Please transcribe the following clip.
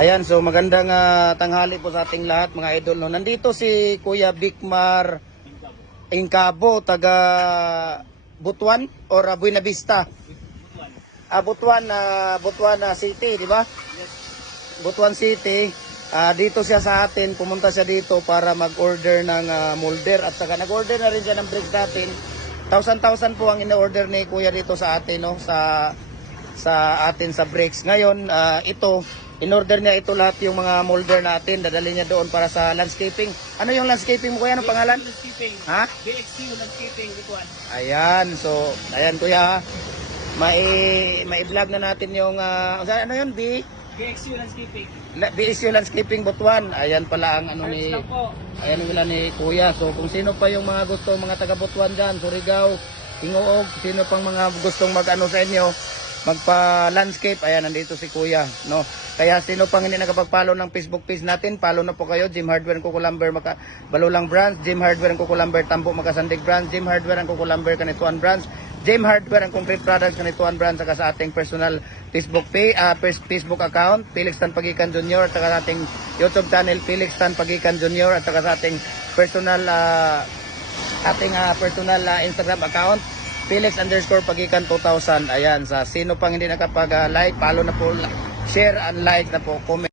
Ayan, so magandang tanghali po sa ating lahat mga idol. No? Nandito si Kuya Bicmar Incabo, taga Butuan or Buena Vista. Butuan City, di ba? Butuan City. Dito siya sa atin, pumunta siya dito para mag-order ng molder at saka nag-order na rin siya ng brake natin. 1,000 po ang in-order ni Kuya dito sa atin, no? Sa atin sa brakes. Ngayon, ito in-order niya ito lahat yung mga molder natin, dadali niya doon para sa landscaping. Ano yung landscaping mo kuya? Anong pangalan? Landscaping. Ha? BXQ Landscaping, Butuan. Ayan, so ayan kuya. Mai-vlog na natin yung ano yun? BXQ Landscaping. BSU Landscaping Butuan. Ayan pala ang ano Parts ni lang po. ayan wala ni kuya. So kung sino pa yung mga gusto, mga taga Butuan diyan, Surigao, Tingoog, sino pang mga gustong mag-ano sa inyo, magpa-landscape, ayan, nandito si Kuya, no? Kaya sino pang hindi nakapag-follow ng Facebook page natin, follow na po kayo, Jim Hardware and Kukulamber, Balulang Branch, Jim Hardware and Kukulamber, Tambo, Makasandig Branch, Jim Hardware and Kukulamber, Kanituan Branch, Jim Hardware and Concrete Products, Kanituan Branch, saka sa ating personal Facebook page, Facebook account, Felix Tan Pagikan Jr., at saka sa ating YouTube channel, Felix Tan Pagikan Jr., at saka sa ating personal, personal Instagram account, Felix_Pagikan 2000. Ayan, sa sino pang hindi nakapag-like, follow na po, share and like na po, comment.